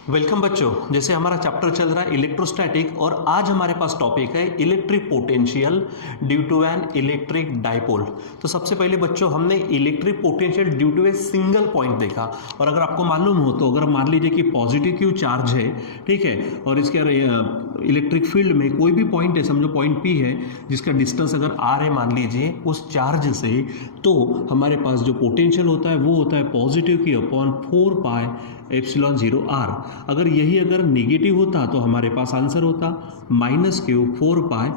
Welcome बच्चों, जैसे हमारा चैप्टर चल रहा है इलेक्ट्रोस्टैटिक और आज हमारे पास टॉपिक है electric potential due to an electric dipole. तो सबसे पहले बच्चों हमने electric potential due to a single point देखा। और अगर आपको मालूम हो तो अगर मान लीजिए कि पॉजिटिव क्यू चार्ज है, ठीक है, और इसके इलेक्ट्रिक फील्ड में कोई भी पॉइंट है, समझो पॉइंट पी है जिसका डिस्टेंस अगर आर है मान लीजिए उस चार्ज से, तो हमारे पास जो पोटेंशियल होता है वो होता है positive q upon 4 pi epsilon 0 r. अगर यही अगर नेगेटिव होता तो हमारे पास आंसर होता minus q 4 pi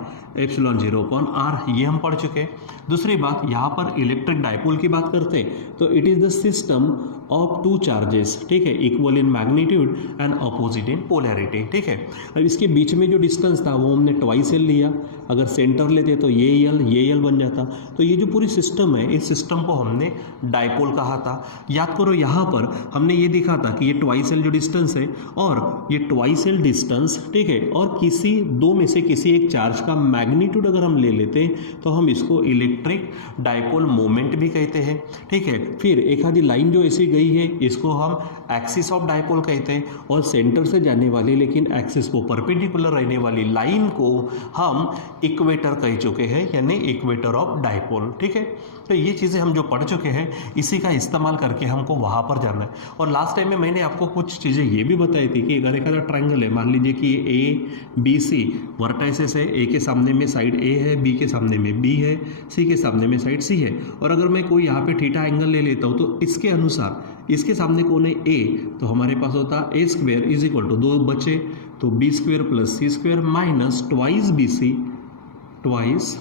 epsilon 0 upon r. ये हम पढ़ चुके हैं। दूसरी बात, यहाँ पर इलेक्ट्रिक डाइपोल की बात करते हैं तो it is the system of two charges, ठीक है, equal in magnitude and opposite in polarity, ठीक है। अब इसके बीच में जो डिस्टेंस था वो हमने ट्वाइस एल लिया। अगर सेंटर लेते तो ये एल बन जाता। तो ये जो पूरी सिस्टम है, इस सिस्टम को हमने डाइपोल कहा था। याद करो यहाँ पर हमने ये देखा था कि ये ट्वाइस एल जो डिस्टेंस है और ये ट्वाइस एल डिस्टेंस, ठीक है, और किसी दो में से किसी एक चार्ज का मैग्नीट्यूड अगर हम ले लेते हैं तो हम इसको इलेक्ट्रिक डाइपोल मोमेंट भी कहते हैं, ठीक है। फिर एक आधी लाइन जो ऐसी गई है इसको हम एक्सिस ऑफ डाइपोल कहते हैं और सेंटर से जाने वाली लेकिन एक्सिस को परपेंडिकुलर रहने वाली लाइन को हम इक्वेटर कह चुके हैं, यानी इक्वेटर ऑफ डाइपोल, ठीक है। तो ये चीज़ें हम जो पढ़ चुके हैं इसी का इस्तेमाल करके हमको वहाँ पर जाना है। और लास्ट टाइम में मैंने आपको कुछ चीज़ें ये भी बताई थी कि अगर एक आधा ट्रायंगल है, मान लीजिए कि ये ए बी सी वर्टाइसेस है, ए के सामने में साइड ए है, बी के सामने में बी है, सी के सामने में साइड सी है, और अगर मैं कोई यहाँ पे थीटा एंगल ले लेता हूँ तो इसके अनुसार इसके सामने कौन है ए, तो हमारे पास होता A square is equal to 2 बचे तो B square plus C square minus twice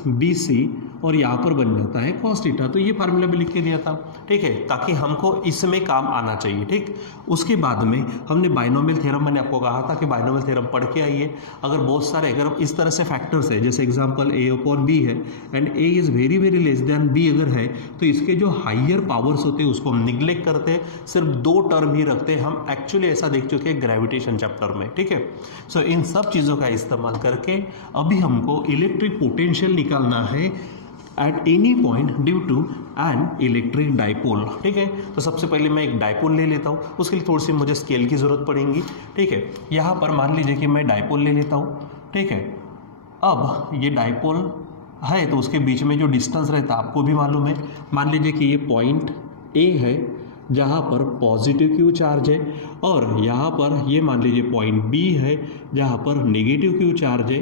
B C और यहाँ पर बन जाता है कॉस थीटा। तो ये फार्मूला भी लिख के दिया था, ठीक है, ताकि हमको इसमें काम आना चाहिए, ठीक। उसके बाद में हमने बाइनोमियल थ्योरम, मैंने आपको कहा था कि बाइनोमियल थ्योरम पढ़ के आइए। अगर बहुत सारे अगर इस तरह से फैक्टर्स है, जैसे एग्जांपल ए अपॉन बी है and A is very very less than B अगर है, तो इसके जो हाइयर पावर्स होते हैं उसको हम निग्लेक्ट करते हैं, सिर्फ 2 टर्म ही रखते हैं। हम एक्चुअली ऐसा देख चुके हैं ग्रेविटेशन चैप्टर में, ठीक है। सो इन सब चीज़ों का इस्तेमाल करके अभी हमको इलेक्ट्रिक पोटेंशियल निकालना है at any point due to an electric dipole, ठीक है। तो सबसे पहले मैं एक डाइपोल ले लेता हूँ, उसके लिए थोड़ी सी मुझे स्केल की ज़रूरत पड़ेगी, ठीक है। यहाँ पर मान लीजिए कि मैं डाइपोल ले लेता हूँ, ठीक है। अब ये डाइपोल है तो उसके बीच में जो डिस्टेंस रहता है आपको भी मालूम है। मान लीजिए कि ये पॉइंट ए है जहाँ पर पॉजिटिव क्यू चार्ज है, और यहाँ पर ये मान लीजिए पॉइंट बी है जहाँ पर नेगेटिव क्यू चार्ज है।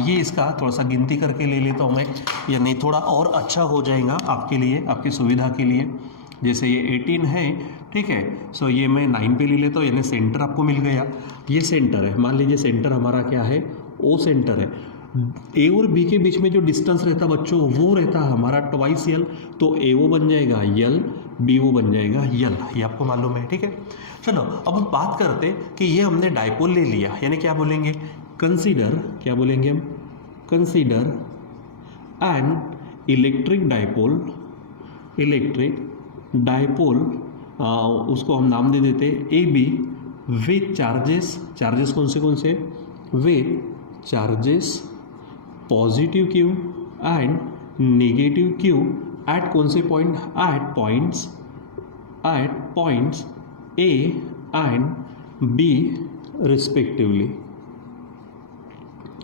ये इसका थोड़ा सा गिनती करके ले लेता हूँ मैं, यानी थोड़ा और अच्छा हो जाएगा आपके लिए, आपकी सुविधा के लिए। जैसे ये 18 है, ठीक है, सो ये मैं 9 पे ले लेता हूँ, यानी सेंटर आपको मिल गया। ये सेंटर है, मान लीजिए सेंटर हमारा क्या है, ओ सेंटर है। ए और बी के बीच में जो डिस्टेंस रहता बच्चों वो रहता हमारा ट्वाइस एल, तो ए वो बन जाएगा यल, बी वो बन जाएगा यल, ये आपको मालूम है, ठीक है। चलो अब हम बात करते कि ये हमने डाइपोल ले लिया, यानी क्या बोलेंगे, कंसीडर, क्या बोलेंगे हम, कंसीडर एन इलेक्ट्रिक डाइपोल, उसको हम नाम दे देते ए बी विथ चार्जेस कौन से with charges positive q and negative q at कौन से point, at points A and B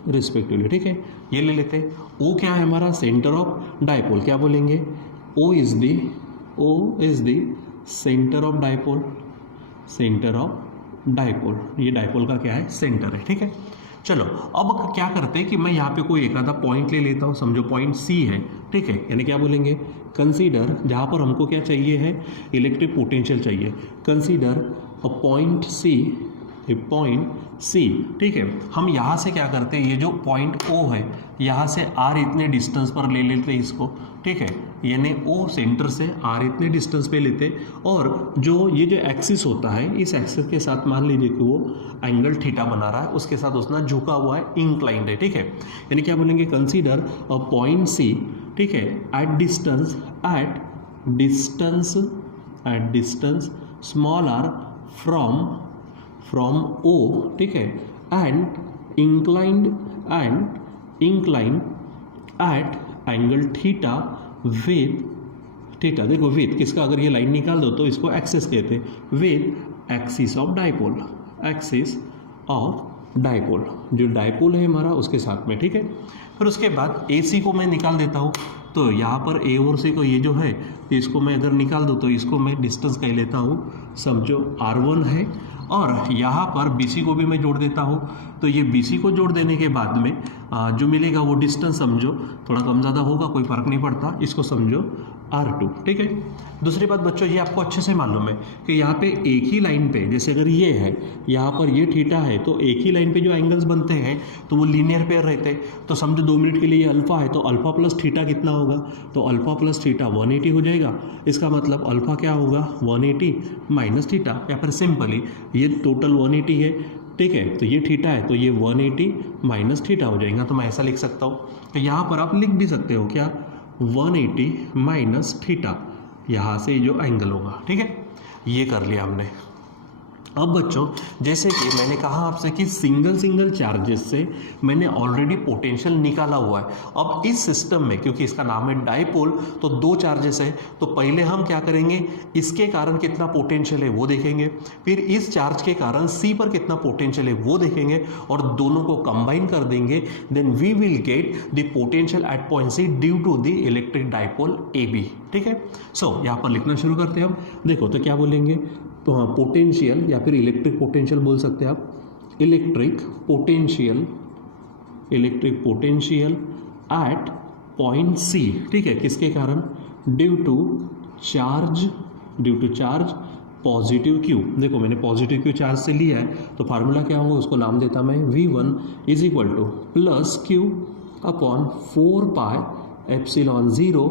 respectively, ठीक है। ये ले लेते हैं। ओ क्या है हमारा, सेंटर ऑफ डाइपोल, क्या बोलेंगे, O is the centre of dipole, ये डाइपोल का क्या है, सेंटर है, ठीक है। चलो अब क्या करते हैं कि मैं यहाँ पे कोई एक आधा पॉइंट ले लेता हूँ, समझो पॉइंट सी है, ठीक है, यानी क्या बोलेंगे, कंसीडर, जहाँ पर हमको क्या चाहिए है, इलेक्ट्रिक पोटेंशियल चाहिए, कंसीडर अ पॉइंट सी, ठीक है। हम यहाँ से क्या करते हैं, ये जो पॉइंट ओ है यहाँ से आर इतने डिस्टेंस पर ले लेते हैं इसको, ठीक है, यानी ओ सेंटर से आर इतने डिस्टेंस पे लेते, और जो ये जो एक्सिस होता है इस एक्सिस के साथ मान लीजिए कि वो एंगल थीटा बना रहा है, उसके साथ उसना झुका हुआ है, इंक्लाइंड है, ठीक है। यानी क्या बोलेंगे, कंसीडर अ पॉइंट सी, ठीक है, at distance small r from O, ठीक है, and inclined at angle theta with, देखो विथ किसका, अगर ये लाइन निकाल दो तो इसको एक्सिस कहते हैं, with axis of dipole, axis of dipole, जो डाइपोल है हमारा उसके साथ में, ठीक है। फिर उसके बाद ए सी को मैं निकाल देता हूँ, तो यहाँ पर ए और सी को ये जो है इसको मैं अगर निकाल दूँ तो इसको मैं डिस्टेंस कह लेता हूँ, समझो R1 है, और यहाँ पर BC को भी मैं जोड़ देता हूँ। तो ये BC को जोड़ देने के बाद में जो मिलेगा वो डिस्टेंस समझो थोड़ा कम ज़्यादा होगा, कोई फ़र्क नहीं पड़ता, इसको समझो R2, ठीक है। दूसरी बात बच्चों, ये आपको अच्छे से मालूम है कि यहाँ पे एक ही लाइन पे, जैसे अगर ये है यहाँ पर ये थीटा है, तो एक ही लाइन पे जो एंगल्स बनते हैं तो वो लीनियर पेयर रहते हैं। तो समझो 2 मिनट के लिए ये अल्फ़ा है, तो अल्फ़ा प्लस थीटा कितना होगा, तो अल्फ़ा प्लस थीटा 180 हो जाएगा। इसका मतलब अल्फ़ा क्या होगा, 180 माइनस थीटा, या फिर सिंपली ये टोटल 180 है, ठीक है। तो ये थीटा है तो ये 180 माइनस थीटा हो जाएगा। तो मैं ऐसा लिख सकता हूँ, तो यहाँ पर आप लिख भी सकते हो क्या, 180 माइनस थीटा, यहाँ से जो एंगल होगा, ठीक है। ये कर लिया हमने। अब बच्चों जैसे कि मैंने कहा आपसे कि सिंगल चार्जेस से मैंने ऑलरेडी पोटेंशियल निकाला हुआ है। अब इस सिस्टम में क्योंकि इसका नाम है डाइपोल, तो 2 चार्जेस है, तो पहले हम क्या करेंगे, इसके कारण कितना पोटेंशियल है वो देखेंगे, फिर इस चार्ज के कारण सी पर कितना पोटेंशियल है वो देखेंगे, और दोनों को कंबाइन कर देंगे, then we will get the potential at point C due to the electric dipole A B, ठीक है। सो यहाँ पर लिखना शुरू करते हैं हम। देखो तो क्या बोलेंगे, तो हाँ पोटेंशियल या फिर इलेक्ट्रिक पोटेंशियल बोल सकते हैं आप, electric potential at point C, ठीक है, किसके कारण, due to charge positive q. देखो मैंने पॉजिटिव क्यू चार्ज से लिया है, तो फार्मूला क्या होगा, उसको नाम देता मैं V1 is equal two plus Q upon 4 pi epsilon 0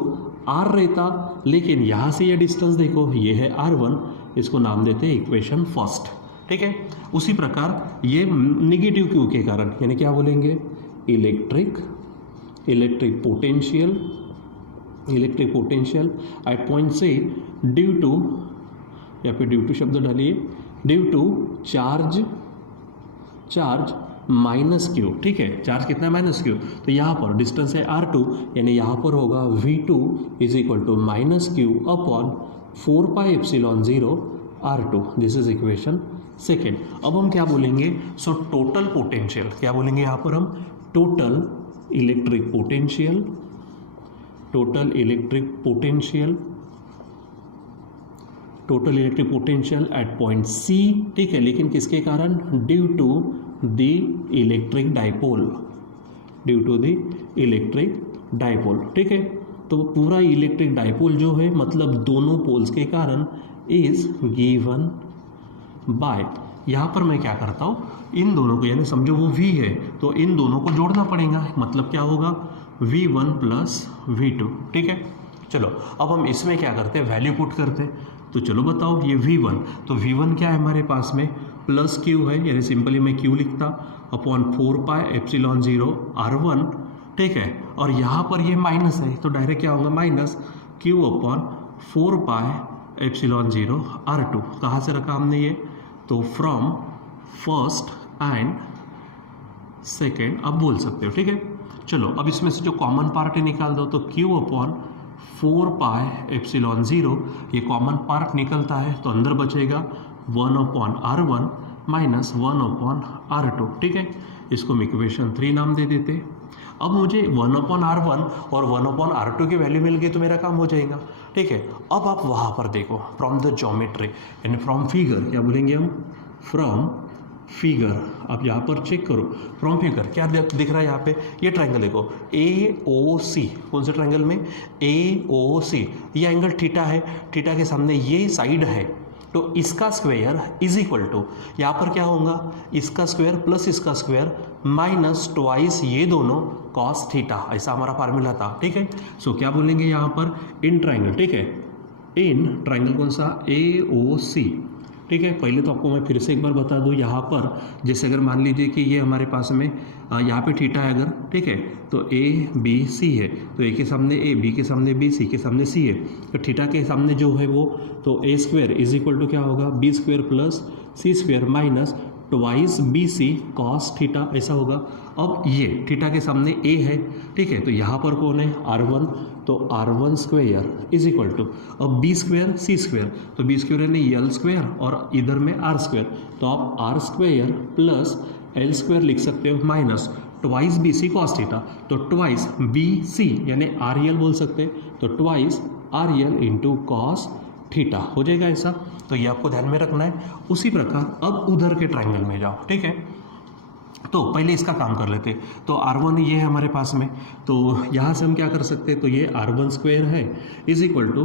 R रहता, लेकिन यहाँ से ये डिस्टेंस देखो ये है R1, इसको नाम देते हैं इक्वेशन फर्स्ट, ठीक है। उसी प्रकार ये निगेटिव क्यू के कारण, यानी क्या बोलेंगे, इलेक्ट्रिक पोटेंशियल एट पॉइंट से ड्यू टू, या फिर ड्यू टू शब्द डालिए, due to charge minus q, ठीक है। चार्ज कितना है, माइनस क्यू, तो यहाँ पर डिस्टेंस है R2, यानी यहाँ पर होगा V2 is equal to minus q upon 4 pi epsilon 0 R2, this is equation second. अब हम क्या बोलेंगे, सो टोटल पोटेंशियल, क्या बोलेंगे यहाँ पर हम, total electric potential at point C, ठीक है, लेकिन किसके कारण, due to the electric dipole, ठीक है। तो पूरा इलेक्ट्रिक डाइपोल जो है, मतलब दोनों पोल्स के कारण, इज गिवन बाय, यहाँ पर मैं क्या करता हूँ, इन दोनों को, यानी समझो वो V है तो इन दोनों को जोड़ना पड़ेगा, मतलब क्या होगा, V1 प्लस V2, ठीक है। चलो अब हम इसमें क्या करते हैं, वैल्यू पुट करते हैं। तो चलो बताओ, ये V1, तो V1 क्या है हमारे पास में, प्लस Q है, यानी सिंपली मैं Q लिखता अपॉन 4 पाई एप्सिलॉन 0 R1, ठीक है। और यहाँ पर ये माइनस है, तो डायरेक्ट क्या होगा, minus Q upon 4 pi epsilon 0 R2। कहाँ से रखा हमने ये, तो फ्रॉम फर्स्ट एंड सेकेंड आप बोल सकते हो, ठीक है। चलो अब इसमें से जो कॉमन पार्ट है निकाल दो, तो Q अपॉन 4 पाई एप्सिलॉन 0, ये कॉमन पार्ट निकलता है, तो अंदर बचेगा 1 upon R1 minus 1 upon R2, ठीक है। इसको हम इक्वेशन 3 नाम दे देते। अब मुझे 1 अपॉन R1 और 1 अपॉन R2 की वैल्यू मिल गई तो मेरा काम हो जाएगा, ठीक है। अब आप वहाँ पर देखो, फ्रॉम द ज्योमेट्री यानी फ्रॉम फिगर, क्या बोलेंगे हम, फ्रॉम फिगर, आप यहाँ पर चेक करो, फ्रॉम फिगर क्या दिख रहा है यहाँ पे, ये ट्रायंगल देखो AOC, कौन से ट्रायंगल में, AOC, ये एंगल थीटा है, थीटा के सामने ये साइड है, तो इसका स्क्वायर इज इक्वल टू, यहाँ पर क्या होगा, इसका स्क्वायर प्लस इसका स्क्वायर माइनस ट्वाइस ये दोनों कॉस थीटा, ऐसा हमारा फार्मूला था, ठीक है। सो क्या बोलेंगे यहाँ पर, इन ट्रायंगल, ठीक है, इन ट्रायंगल कौन सा, AOC, ठीक है। पहले तो आपको मैं फिर से एक बार बता दूं, यहाँ पर जैसे अगर मान लीजिए कि ये हमारे पास में यहाँ पे थीटा है अगर, ठीक है, तो ABC है, तो A के सामने A, B के सामने B, C के सामने C है, तो थीटा के सामने जो है वो, तो A square is equal to क्या होगा, B square plus C square minus twice B C cos theta ऐसा होगा। अब ये थीटा के सामने ए है, ठीक है, तो यहाँ पर कौन है R1, तो R1 square is equal to, अब बी स्क्वेयर सी स्क्वेयर, तो बी स्क्वेयर यानी यल स्क्वेयर और इधर में आर स्क्वेयर, तो आप r square plus l square लिख सकते हो minus twice B C cos theta, तो ट्वाइस बी सी यानी आर यल बोल सकते हैं, तो twice r l into cos theta हो जाएगा ऐसा। तो ये आपको ध्यान में रखना है। उसी प्रकार अब उधर के ट्रायंगल में जाओ, ठीक है, तो पहले इसका काम कर लेते। तो R1 ये है हमारे पास में, तो यहाँ से हम क्या कर सकते हैं, तो ये R1 स्क्वेयर है इज इक्वल टू,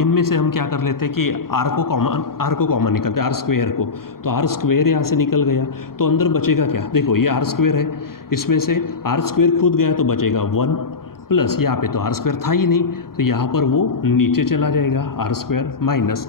इनमें से हम क्या कर लेते हैं कि R को कॉमन निकलते हैं, R स्क्वेयर को, तो R स्क्वेयर यहाँ से निकल गया, तो अंदर बचेगा क्या, देखो ये R स्क्वेयर है, इसमें से R स्क्वेयर खुद गया तो बचेगा 1 प्लस यहाँ पे तो R स्क्वेयर था ही नहीं, तो यहाँ पर वो नीचे चला जाएगा R स्क्वेयर माइनस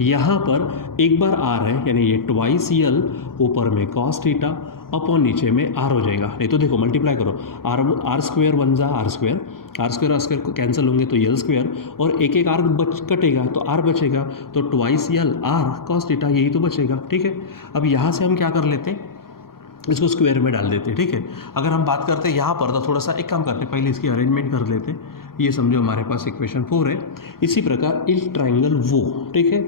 यहाँ पर एक बार R है यानी ये ट्वाइस यल ऊपर में कॉस थीटा अपॉन नीचे में R हो जाएगा। नहीं तो देखो मल्टीप्लाई करो, आर स्क्वेयर बन जा आर स्क्वेयर को कैंसिल होंगे तो यल स्क्वेयर, और एक एक R कटेगा तो R बचेगा, तो ट्वाइस यल R कॉस थीटा यही तो बचेगा, ठीक है। अब यहाँ से हम क्या कर लेते हैं, इसको स्क्वायर में डाल देते हैं, ठीक है। अगर हम बात करते हैं यहाँ पर तो थोड़ा सा एक काम करते हैं, पहले इसकी अरेंजमेंट कर लेते हैं, ये समझो हमारे पास इक्वेशन 4 है। इसी प्रकार इन ट्राइंगल वो, ठीक है,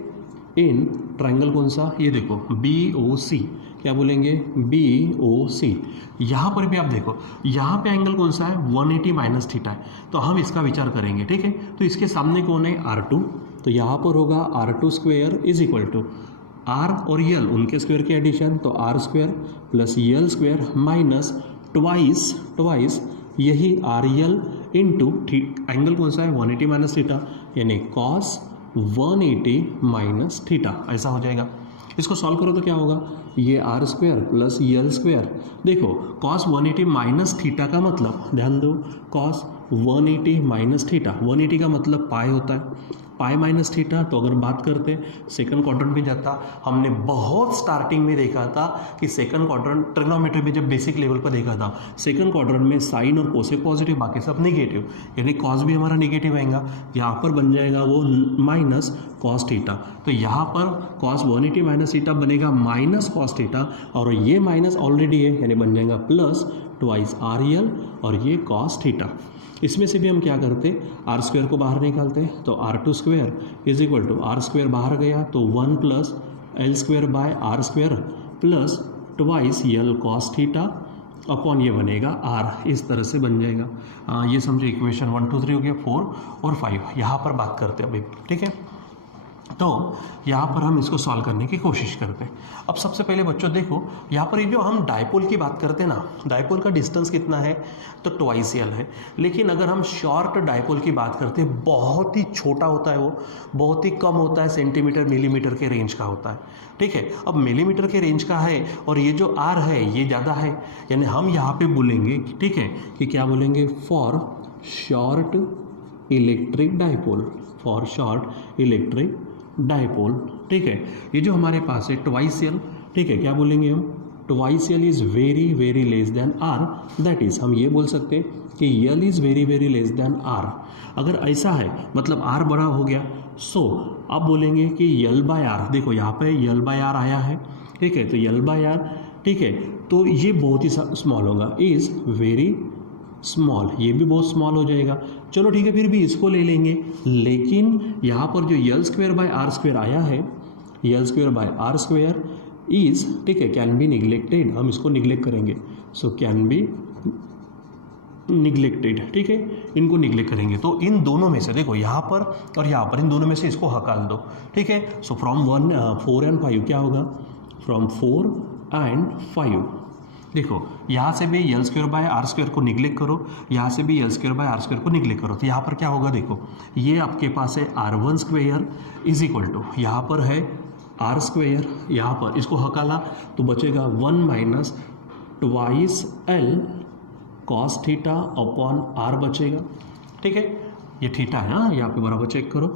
इन ट्राइंगल कौन सा, ये देखो BOC, क्या बोलेंगे BOC, यहाँ पर भी आप देखो यहाँ पे एंगल कौन सा है 180 माइनस थीटा है, तो हम इसका विचार करेंगे, ठीक है। तो इसके सामने कौन है R2, तो यहाँ पर होगा R2 square is equal to R और यल उनके स्क्वायर की एडिशन, तो R square plus l square minus twice यही आर यल इंटू एंगल कौन सा है 180 माइनस थीटा यानी कॉस 180 माइनस थीटा ऐसा हो जाएगा। इसको सॉल्व करो तो क्या होगा, ये r square plus l square, देखो कॉस 180 माइनस थीटा का मतलब ध्यान दो, कॉस 180 माइनस थीटा, 180 का मतलब पाई होता है, पाई माइनस थीटा, तो अगर बात करते हैं सेकंड क्वाड्रेंट में जाता, हमने बहुत स्टार्टिंग में देखा था कि सेकंड क्वाड्रेंट ट्रिग्नोमेट्री में जब बेसिक लेवल पर देखा था, सेकंड क्वाड्रेंट में साइन और कोसेक पॉजिटिव बाकी सब नेगेटिव, यानी कॉस भी हमारा नेगेटिव आएगा, यहाँ पर बन जाएगा वो माइनस कॉस थीटा, तो यहाँ पर कॉस 180 माइनस थीटा बनेगा माइनस कॉस थीटा, और ये माइनस ऑलरेडी है यानी बन जाएगा प्लस ट्वाइस आर यल और ये कॉस थीटा। इसमें से भी हम क्या करते, आर स्क्वायर को बाहर निकालते हैं, तो R2 square is equal to r square बाहर गया तो 1 plus l square by r square plus twice l cos theta upon ये बनेगा R, इस तरह से बन जाएगा। ये समझो इक्वेशन 1 2 3 हो गया, 4 और 5 यहाँ पर बात करते हैं अभी, ठीक है। तो यहाँ पर हम इसको सॉल्व करने की कोशिश करते हैं। अब सबसे पहले बच्चों देखो यहाँ पर ये जो हम डायपोल की बात करते हैं ना, डायपोल का डिस्टेंस कितना है, तो ट्वाइस यल है, लेकिन अगर हम शॉर्ट डायपोल की बात करते हैं बहुत ही छोटा होता है, वो बहुत ही कम होता है, सेंटीमीटर मिलीमीटर के रेंज का होता है, ठीक है। अब मिलीमीटर के रेंज का है और ये जो R है ये ज़्यादा है, यानी हम यहाँ पे बोलेंगे, ठीक है, कि क्या बोलेंगे, for short electric dipole, for short electric dipole, ठीक है। ये जो हमारे पास है ट्वाइस यल, ठीक है, क्या बोलेंगे हम, twice l is very very less than R, that is हम ये बोल सकते हैं कि l is very very less than R। अगर ऐसा है मतलब R बड़ा हो गया, सो आप बोलेंगे कि यल बाय R, देखो यहाँ पे यल बाय R आया है, ठीक है, तो यल बाय R, ठीक है, तो ये बहुत ही स्मॉल होगा, इज़ वेरी स्मॉल, ये भी बहुत स्मॉल हो जाएगा। चलो ठीक है, फिर भी इसको ले लेंगे, लेकिन यहाँ पर जो l square by r square आया है, l square by r square is, ठीक है, कैन बी निगलेक्टेड, हम इसको निगलेक्ट करेंगे, सो कैन बी निगलेक्टेड, ठीक है, इनको निगलेक्ट करेंगे। तो इन दोनों में से देखो यहाँ पर और यहाँ पर, इन दोनों में से इसको हकाल दो, ठीक है। सो फ्रॉम 4 एंड 5 क्या होगा, फ्रॉम 4 एंड 5, देखो यहाँ से भी l square by r square को निगलेक्ट करो, यहाँ से भी l square by r square को निगलेक्ट करो, तो यहाँ पर क्या होगा, देखो ये आपके पास है R1 square is equal to, यहाँ पर है R स्क्वायर, यहाँ पर इसको हकाला तो बचेगा 1 minus twice L cos theta upon R बचेगा, ठीक है, ये थीटा है, हाँ यहाँ पे बराबर चेक करो।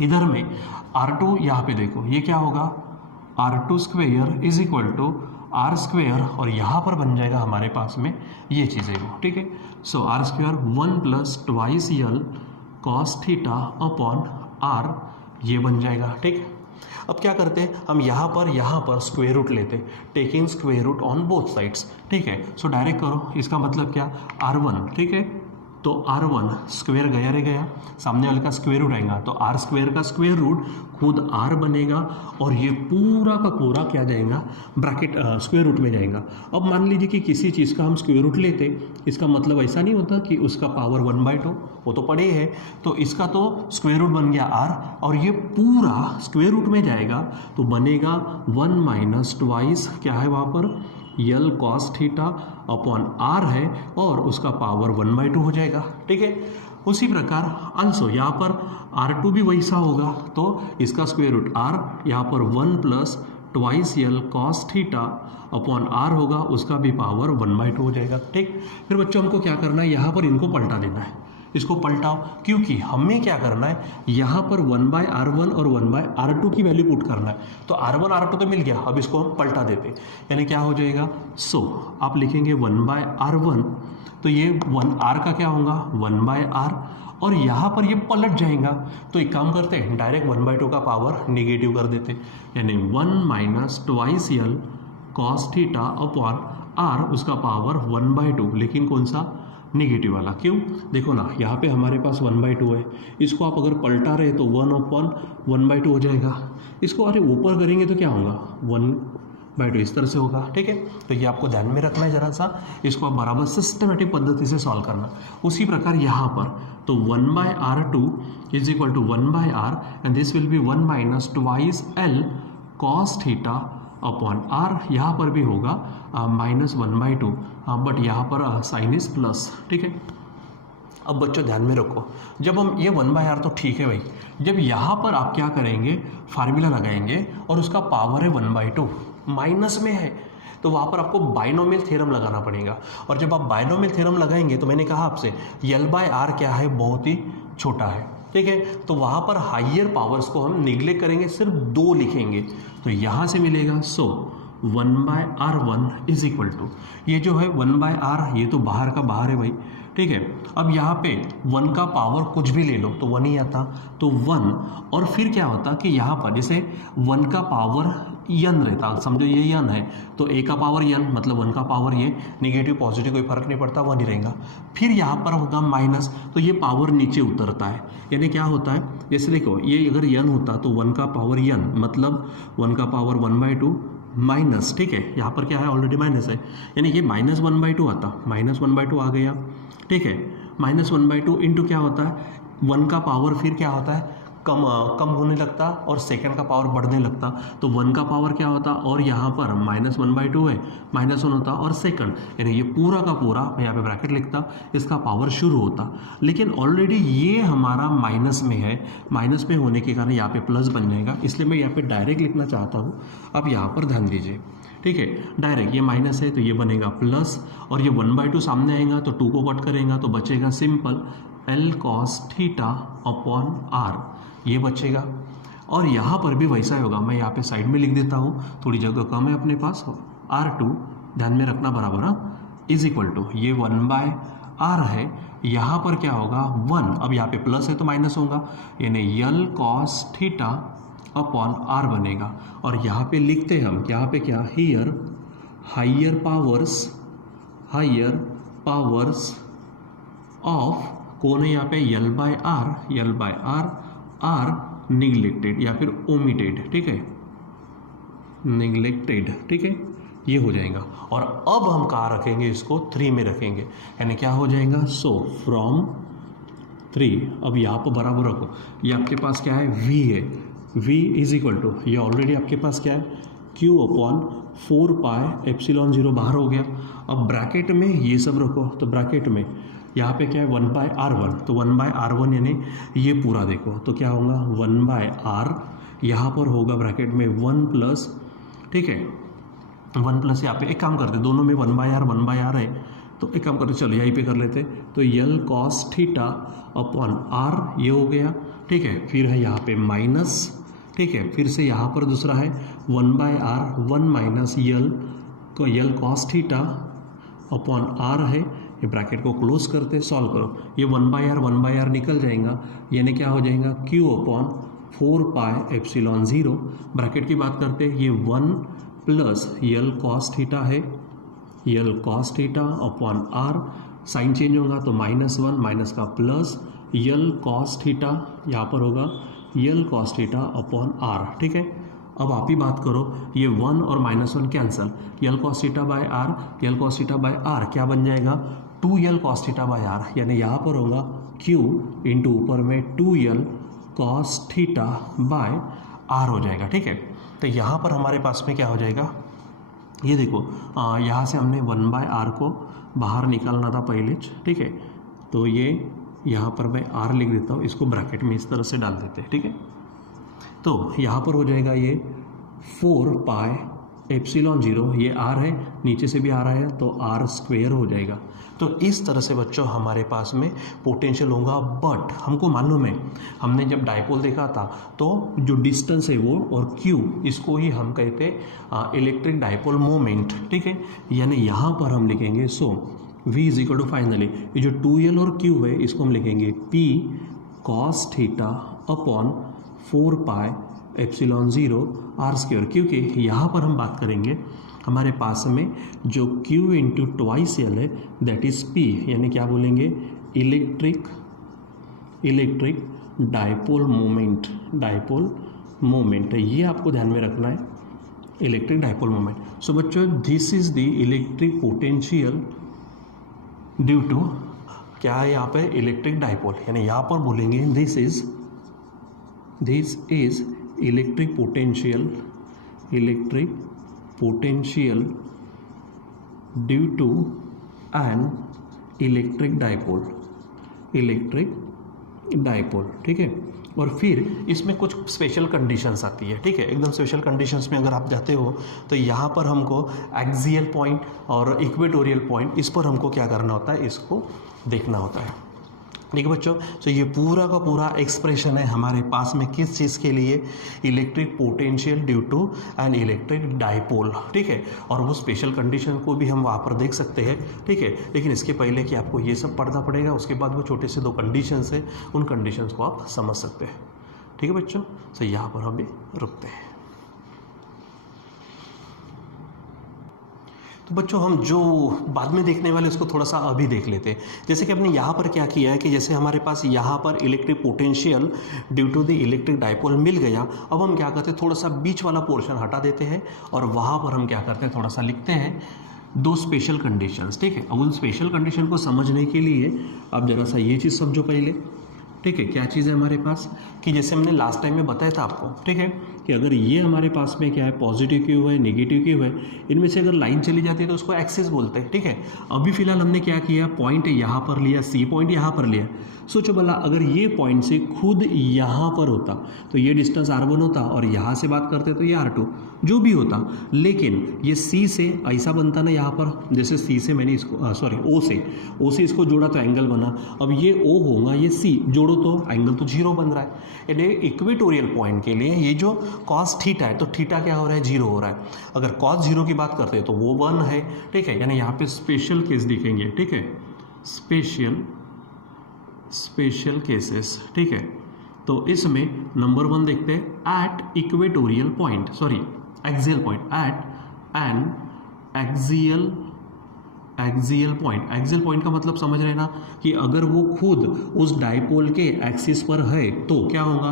इधर में R2 यहाँ पे देखो ये क्या होगा, R2 square is equal to r square, और यहाँ पर बन जाएगा हमारे पास में ये चीज़ें वो, ठीक है। So r square 1 plus twice l cos theta upon R, ये बन जाएगा, ठीक। अब क्या करते हैं, हम यहाँ पर स्क्वायर रूट लेते, taking square root on both sides, ठीक है। सो डायरेक्ट करो, इसका मतलब क्या, r1, ठीक है। तो r1 स्क्वायर गया रे गया, सामने वाले का स्क्वायर रूट आएगा, तो r स्क्वायर का स्क्वायर रूट खुद r बनेगा, और ये पूरा का पूरा क्या जाएगा, ब्रैकेट स्क्वायर रूट में जाएगा। अब मान लीजिए कि किसी चीज़ का हम स्क्वायर रूट लेते, इसका मतलब ऐसा नहीं होता कि उसका पावर 1/2, वो तो पड़े है, तो इसका तो स्क्वायर रूट बन गया r, और ये पूरा स्क्वायर रूट में जाएगा तो बनेगा 1 माइनस ट्वाइस क्या है वहाँ पर, यल कॉस थीटा अपॉन r है, और उसका पावर 1/2 हो जाएगा, ठीक है। उसी प्रकार आल्सो यहाँ पर r2 भी वैसा होगा, तो इसका स्क्वायर रूट r, यहाँ पर 1 plus twice l cos theta upon r होगा, उसका भी पावर 1/2 हो जाएगा, ठीक। फिर बच्चों हमको क्या करना है, यहाँ पर इनको पलटा देना है, इसको पलटाओ, क्योंकि हमें क्या करना है, यहाँ पर 1/r1 और 1/r2 की वैल्यू पुट करना है, तो r1 r2 तो मिल गया, अब इसको हम पलटा देते, यानी क्या हो जाएगा, सो आप लिखेंगे 1/r1, तो ये 1r का क्या होगा 1/r, और यहाँ पर ये पलट जाएगा, तो एक काम करते हैं, डायरेक्ट 1/2 का पावर नेगेटिव कर देते, यानी 1 minus twice l cos theta upon r, उसका पावर 1/2, लेकिन कौन सा, नेगेटिव वाला। क्यों, देखो ना, यहाँ पे हमारे पास 1/2 है, इसको आप अगर पलटा रहे तो 1/1/2 हो जाएगा, इसको अरे ऊपर करेंगे तो क्या होगा 1/2, इस तरह से होगा, ठीक है। तो ये आपको ध्यान में रखना है ज़रा सा, इसको आप बराबर सिस्टमेटिक पद्धति से सॉल्व करना। उसी प्रकार यहाँ पर तो 1/r2 is equal to 1/r, and this will be 1 minus twice l cos theta upon r, यहाँ पर भी होगा -1/2, बट यहाँ पर साइन इज प्लस, ठीक है। अब बच्चों ध्यान में रखो, जब हम ये 1/r तो ठीक है भाई, जब यहाँ पर आप क्या करेंगे, फार्मूला लगाएंगे और उसका पावर है 1/2, माइनस में है, तो वहाँ पर आपको बाइनोमियल थ्योरम लगाना पड़ेगा, और जब आप बाइनोमियल थ्योरम लगाएंगे तो मैंने कहा आपसे L/R क्या है, बहुत ही छोटा है, ठीक है। तो वहाँ पर हाइयर पावर्स को हम निगलेक्ट करेंगे, सिर्फ 2 लिखेंगे, तो यहाँ से मिलेगा, सो 1/r1 इज इक्वल टू, ये जो है 1/r, ये तो बाहर का बाहर है भाई, ठीक है। अब यहाँ पे 1 का पावर कुछ भी ले लो तो 1 ही आता, तो 1, और फिर क्या होता कि यहाँ पर जैसे 1 का पावर n रहता, समझो ये n है, तो a का पावर n मतलब 1 का पावर ये, नेगेटिव पॉजिटिव कोई फर्क नहीं पड़ता, 1 ही रहेगा। फिर यहाँ पर होगा माइनस, तो ये पावर नीचे उतरता है, यानी क्या होता है, जैसे देखो ये अगर n होता तो 1 का पावर n मतलब 1 का पावर 1/2 माइनस, ठीक है, यहाँ पर क्या है, ऑलरेडी माइनस है, यानी ये -1/2 आता, -1/2 आ गया, ठीक है। -1/2 इंटू क्या होता है, 1 का पावर फिर क्या होता है, कम होने लगता, और सेकंड का पावर बढ़ने लगता, तो 1 का पावर क्या होता, और यहाँ पर -1/2 है, -1 होता, और सेकंड, यानी ये पूरा का पूरा, मैं यहाँ पे ब्रैकेट लिखता, इसका पावर शुरू होता, लेकिन ऑलरेडी ये हमारा माइनस में है, माइनस में होने के कारण यहाँ पे प्लस बन जाएगा, इसलिए मैं यहाँ पे डायरेक्ट लिखना चाहता हूँ, आप यहाँ पर ध्यान दीजिए, ठीक है। डायरेक्ट ये माइनस है तो ये बनेगा प्लस, और ये 1/2 सामने आएगा तो 2 को कट करेगा तो बचेगा simple L cos theta upon r, ये बचेगा। और यहाँ पर भी वैसा ही होगा, मैं यहाँ पे साइड में लिख देता हूँ, थोड़ी जगह कम है अपने पास, r2 ध्यान में रखना बराबर, इज इक्वल टू ये 1/r है, यहाँ पर क्या होगा 1, अब यहाँ पे प्लस है तो माइनस होगा, यानी L cos theta upon r बनेगा। और यहाँ पे लिखते हैं हम, यहाँ पे क्या, हियर हाइयर पावर्स ऑफ कौन है यहाँ पे, L/R आर निगलेक्टेड या फिर ओमिटेड, ठीक है, निगलेक्टेड, ठीक है, ये हो जाएगा। और अब हम कहाँ रखेंगे, इसको 3 में रखेंगे, यानी क्या हो जाएगा, सो फ्रॉम 3, अब यहाँ पर बराबर रखो, ये आपके पास क्या है, v है, v इज इक्वल टू, ये ऑलरेडी आपके पास क्या है, q अपॉन 4πε0 बाहर हो गया। अब ब्रैकेट में ये सब रखो, तो ब्रैकेट में यहाँ पे क्या है 1/r1, तो 1/r1 यानी ये पूरा देखो, तो क्या होगा 1/r, यहाँ पर होगा ब्रैकेट में 1 प्लस, ठीक है, 1 प्लस, यहाँ पे एक काम करते, दोनों में 1/r है, तो एक काम करते, चलो यहीं पे कर लेते, तो L cos theta upon r ये हो गया, ठीक है। फिर है यहाँ पे माइनस, ठीक है, फिर से यहाँ पर दूसरा है 1/r, 1 minus L cos theta upon r है, ये ब्रैकेट को क्लोज करते, सॉल्व करो, ये 1/r निकल जाएगा, यानी क्या हो जाएगा q upon 4 pi epsilon 0 bracket की बात करते हैं, ये 1 प्लस यल कॉस थीटा है, l cos theta upon r, sign change होगा तो -1 माइनस का प्लस यल कॉस थीटा, यहाँ पर होगा यल कॉस थीटा अपॉन आर। ठीक है, अब आप ही बात करो, ये 1 और -1 cancel, l cos theta by r, l cos theta by r क्या बन जाएगा 2 l cos theta by r, यानी यहाँ पर होगा Q इंटू ऊपर में 2 l cos theta by r हो जाएगा। ठीक है, तो यहाँ पर हमारे पास में क्या हो जाएगा, ये देखो यहाँ से हमने 1/r को बाहर निकालना था पहले। ठीक है, तो ये यहाँ पर मैं r लिख देता हूँ, इसको ब्रैकेट में इस तरह से डाल देते हैं। ठीक है, तो यहाँ पर हो जाएगा ये 4 पाई एप्सिलॉन 0, ये r है, नीचे से भी आ रहा है तो r स्क्वेयर हो जाएगा। तो इस तरह से बच्चों हमारे पास में पोटेंशियल होगा। बट हमको मालूम है, हमने जब डायपोल देखा था तो जो डिस्टेंस है वो और q, इसको ही हम कहते इलेक्ट्रिक डायपोल मोमेंट। ठीक है, यानी यहाँ पर हम लिखेंगे so v is equal to finally ये जो 2l और q है इसको हम लिखेंगे p cos theta upon 4 pi epsilon 0 r square, क्योंकि यहाँ पर हम बात करेंगे हमारे पास में जो q इंटू ट्वाइस एल है दैट इज p, यानी क्या बोलेंगे electric dipole moment, dipole moment, ये आपको ध्यान में रखना है, इलेक्ट्रिक डायपोल मोमेंट। सो बच्चों this is the electric potential due to क्या है यहाँ पे इलेक्ट्रिक डायपोल, यानी यहाँ पर बोलेंगे this is electric potential due to an electric dipole. ठीक है, और फिर इसमें कुछ स्पेशल कंडीशंस आती है। ठीक है, एकदम स्पेशल कंडीशंस में अगर आप जाते हो तो यहाँ पर हमको एक्सियल पॉइंट और इक्वेटोरियल पॉइंट, इस पर हमको क्या करना होता है, इसको देखना होता है। ठीक है बच्चों, तो ये पूरा का पूरा एक्सप्रेशन है हमारे पास में किस चीज़ के लिए, electric potential due to an electric dipole. ठीक है, और वो स्पेशल कंडीशन को भी हम वहाँ पर देख सकते हैं। ठीक है, लेकिन इसके पहले कि आपको ये सब पढ़ना पड़ेगा, उसके बाद वो छोटे से 2 कंडीशंस है, उन कंडीशंस को आप समझ सकते हैं। ठीक है बच्चों, तो यहाँ पर हम भी रुकते हैं। तो बच्चों हम जो बाद में देखने वाले उसको थोड़ा सा अभी देख लेते हैं। जैसे कि हमने यहाँ पर क्या किया है कि जैसे हमारे पास यहाँ पर electric potential due to the electric dipole मिल गया, अब हम क्या करते हैं थोड़ा सा बीच वाला पोर्शन हटा देते हैं और वहाँ पर हम क्या करते हैं थोड़ा सा लिखते हैं 2 स्पेशल कंडीशंस। ठीक है, अब उन स्पेशल कंडीशन को समझने के लिए आप ज़रा सा ये चीज़ समझो पहले। ठीक है, क्या चीज़ है हमारे पास कि जैसे हमने लास्ट टाइम में बताया था आपको, ठीक है, कि अगर ये हमारे पास में क्या है पॉजिटिव क्यू है, नेगेटिव क्यू है, इनमें से अगर लाइन चली जाती है तो उसको एक्सिस बोलते हैं। ठीक है, अभी फिलहाल हमने क्या किया, पॉइंट यहाँ पर लिया, सी पॉइंट यहाँ पर लिया। सोचो भला अगर ये पॉइंट से खुद यहाँ पर होता तो ये डिस्टेंस r1 होता और यहाँ से बात करते तो ये r2 जो भी होता, लेकिन ये C से ऐसा बनता ना, यहाँ पर जैसे C से मैंने इसको O से इसको जोड़ा तो एंगल बना। अब ये O होगा, ये C जोड़ो तो एंगल तो 0 बन रहा है। यानी इक्वेटोरियल पॉइंट के लिए ये जो cos थीटा है तो थीटा क्या हो रहा है 0 हो रहा है। अगर cos 0 की बात करते हैं तो वो 1 है। ठीक है, यानी यहाँ पे स्पेशल केस दिखेंगे। ठीक है, स्पेशल केसेस। ठीक है, तो इसमें नंबर 1 देखते हैं at equatorial point, axial point, at an axial point का मतलब समझ रहे हैं ना कि अगर वो खुद उस डायपोल के एक्सिस पर है तो क्या होगा,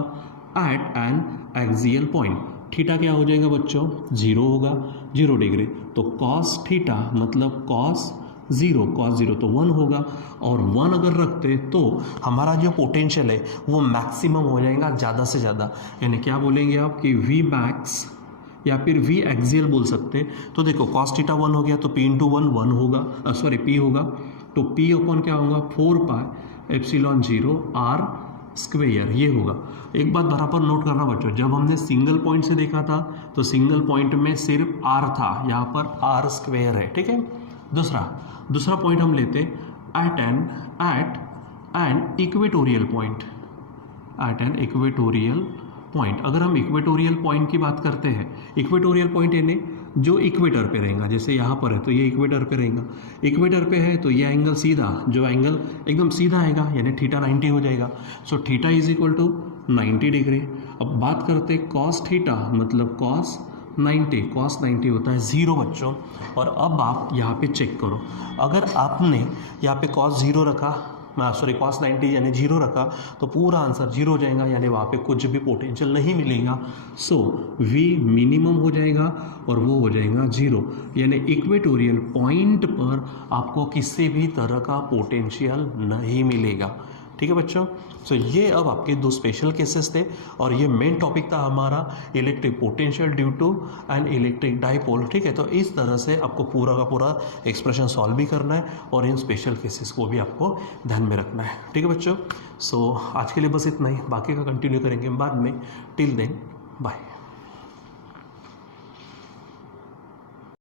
at an axial point theta क्या हो जाएगा बच्चों 0 होगा, 0 डिग्री। तो कॉस थीटा मतलब कॉस 0 तो 1 होगा, और 1 अगर रखते तो हमारा जो पोटेंशियल है वो मैक्सिमम हो जाएगा ज़्यादा से ज़्यादा। यानी क्या बोलेंगे आप कि V मैक्स या फिर V एक्सियल बोल सकते हैं। तो देखो cos थीटा 1 हो गया तो P इंटू 1 होगा, P होगा, तो P अपन क्या होगा 4 पाई एप्सिलॉन 0 R स्क्वेयर, ये होगा। एक बात बराबर नोट करना बच्चों, जब हमने सिंगल पॉइंट से देखा था तो सिंगल पॉइंट में सिर्फ R था, यहाँ पर R स्क्वेयर है। ठीक है, दूसरा पॉइंट हम लेते एट एन इक्वेटोरियल पॉइंट। अगर हम इक्वेटोरियल पॉइंट की बात करते हैं, इक्वेटोरियल पॉइंट यानी जो इक्वेटर पे रहेगा, जैसे यहाँ पर है तो ये इक्वेटर पे रहेगा, इक्वेटर पे है तो ये एंगल सीधा, जो एंगल एकदम सीधा आएगा यानी थीटा 90 हो जाएगा। So theta is equal to 90 degree. अब बात करते हैं कॉस थीटा मतलब कॉस 90 होता है 0 बच्चों। और अब आप यहाँ पे चेक करो, अगर आपने यहाँ पे cos 0 रखा, cos 90 यानी 0 रखा, तो पूरा आंसर 0 हो जाएगा, यानी वहाँ पे कुछ भी पोटेंशियल नहीं मिलेगा। सो V मिनिमम हो जाएगा और वो हो जाएगा 0, यानी इक्वेटोरियल पॉइंट पर आपको किसी भी तरह का पोटेंशियल नहीं मिलेगा। ठीक है बच्चों। सो ये अब आपके दो स्पेशल केसेस थे और ये मेन टॉपिक था हमारा electric potential due to an electric dipole. ठीक है, तो इस तरह से आपको पूरा का पूरा एक्सप्रेशन सॉल्व भी करना है और इन स्पेशल केसेस को भी आपको ध्यान में रखना है। ठीक है बच्चों। सो आज के लिए बस इतना ही, बाकी का कंटिन्यू करेंगे बाद में। Till then bye.